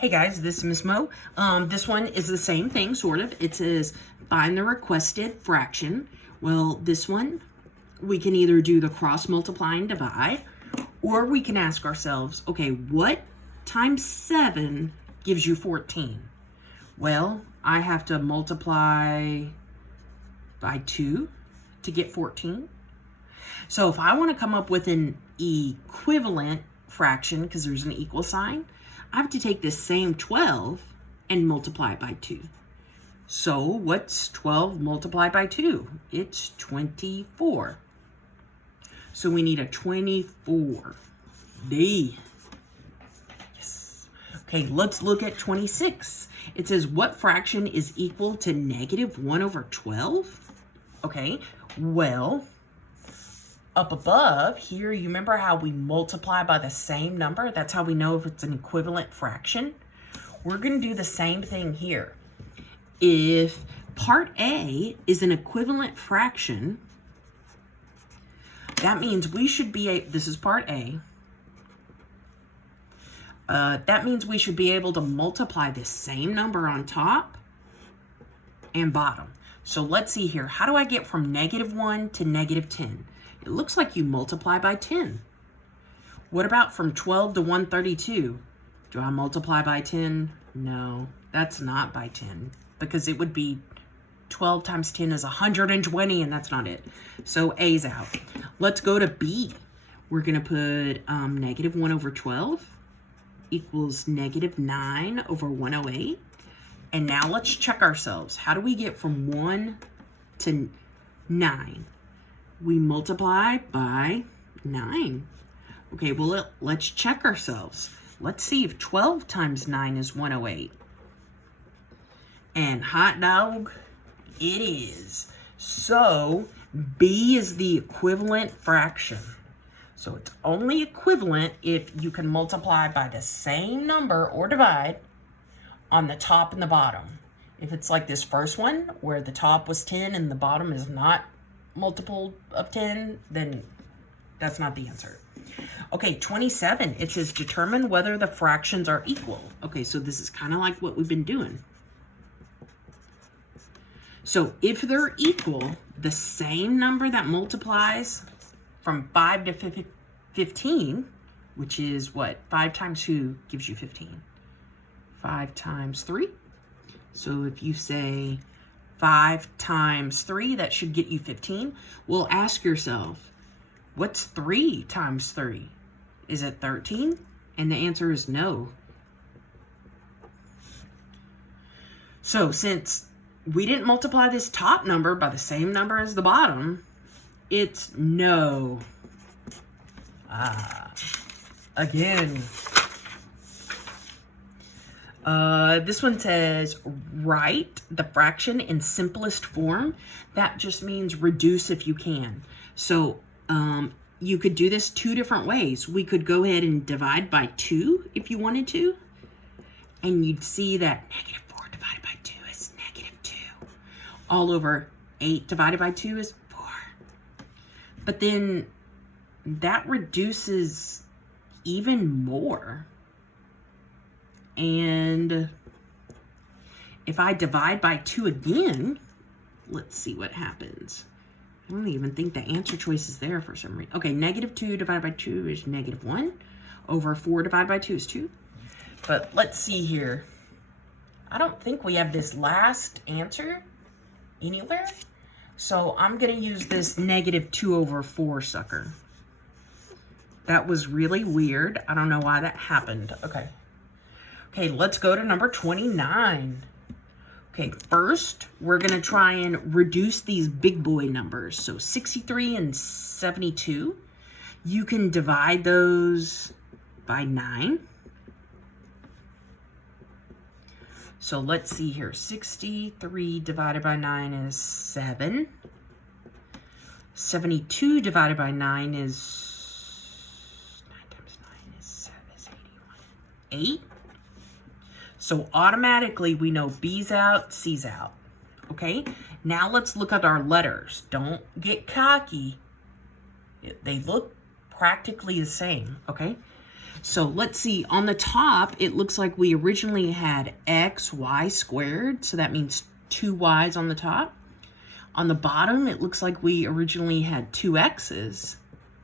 Hey guys, this is Miss Mo. This one is the same thing, sort of. It says find the requested fraction. Well, this one, we can either do the cross multiply and divide, or we can ask ourselves, okay, what times 7 gives you 14? Well, I have to multiply by 2 to get 14. So if I want to come up with an equivalent fraction, because there's an equal sign, I have to take this same 12 and multiply it by 2. So what's 12 multiplied by 2? It's 24. So we need a 24. D. Yes. Okay, let's look at 26. It says what fraction is equal to negative 1 over 12? Okay, well, up above here, you remember how we multiply by the same number? That's how we know if it's an equivalent fraction. We're going to do the same thing here. If part A is an equivalent fraction, that means we should be, this is part A. That means we should be able to multiply the same number on top and bottom. So let's see here. How do I get from negative 1 to negative 10? It looks like you multiply by 10. What about from 12 to 132? Do I multiply by 10? No, that's not by 10, because it would be 12 times 10 is 120, and that's not it. So A's out. Let's go to B. We're going to put negative 1 over 12 equals negative 9 over 108. And now let's check ourselves. How do we get from 1 to 9? We multiply by 9. Okay, well, let's check ourselves. Let's see if 12 times 9 is 108. And hot dog, it is. So B is the equivalent fraction. So it's only equivalent if you can multiply by the same number or divide on the top and the bottom. If it's like this first one, where the top was 10 and the bottom is not multiple of 10, then that's not the answer. Okay, 27, it says determine whether the fractions are equal. Okay, so this is kind of like what we've been doing. So if they're equal, the same number that multiplies from 5 to 15, which is what? 5 times 2 gives you 15. 5 times 3. So if you say 5 times 3, that should get you 15. Well, ask yourself, what's 3 times 3? Is it 13? And the answer is no. So since we didn't multiply this top number by the same number as the bottom, it's no. Again. This one says write the fraction in simplest form. That just means reduce if you can. So you could do this 2 different ways. We could go ahead and divide by 2 if you wanted to. And you'd see that negative 4 divided by 2 is negative 2. All over 8 divided by 2 is 4. But then that reduces even more. And if I divide by 2 again, let's see what happens. I don't even think the answer choice is there for some reason. Okay, negative 2 divided by 2 is negative 1. Over 4 divided by 2 is 2. But let's see here. I don't think we have this last answer anywhere. So I'm going to use this negative 2 over 4 sucker. That was really weird. I don't know why that happened. Okay. Okay, let's go to number 29. Okay, first, we're going to try and reduce these big boy numbers. So 63 and 72, you can divide those by 9. So let's see here. 63 divided by 9 is 7. 72 divided by 9 is 9 times 9 is 81. 8. So automatically we know B's out, C's out. Okay, now let's look at our letters. Don't get cocky. They look practically the same, okay? So let's see, on the top, it looks like we originally had xy squared. So that means 2 y's on the top. On the bottom, it looks like we originally had 2 x's,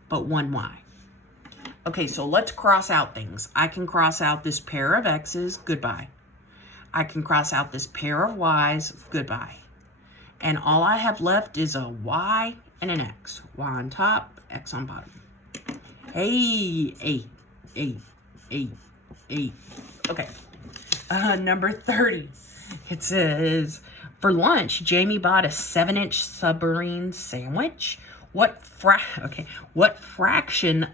but 1 y. Okay, so let's cross out things. I can cross out this pair of x's, goodbye. I can cross out this pair of y's, goodbye. And all I have left is a y and an x. Y on top, x on bottom. Hey. Okay, number 30. It says, for lunch, Jamie bought a 7-inch submarine sandwich. What fraction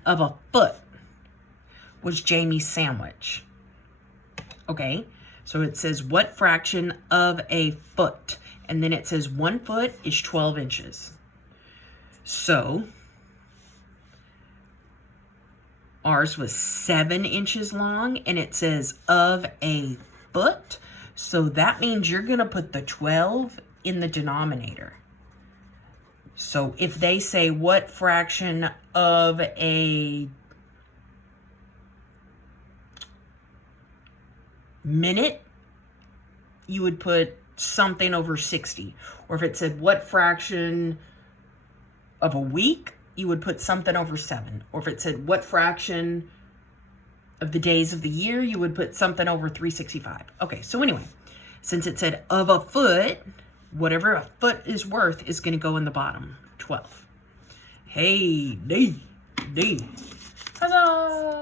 of a foot was Jamie's sandwich? Okay, so it says what fraction of a foot, and then it says 1 foot is 12 inches. So ours was 7 inches long, and it says of a foot. So that means you're going to put the 12 in the denominator. So if they say what fraction of a minute, you would put something over 60. Or if it said what fraction of a week, you would put something over 7. Or if it said what fraction of the days of the year, you would put something over 365. Okay, so anyway, since it said of a foot, whatever a foot is worth is going to go in the bottom, 12. Hey, D. Huzzah!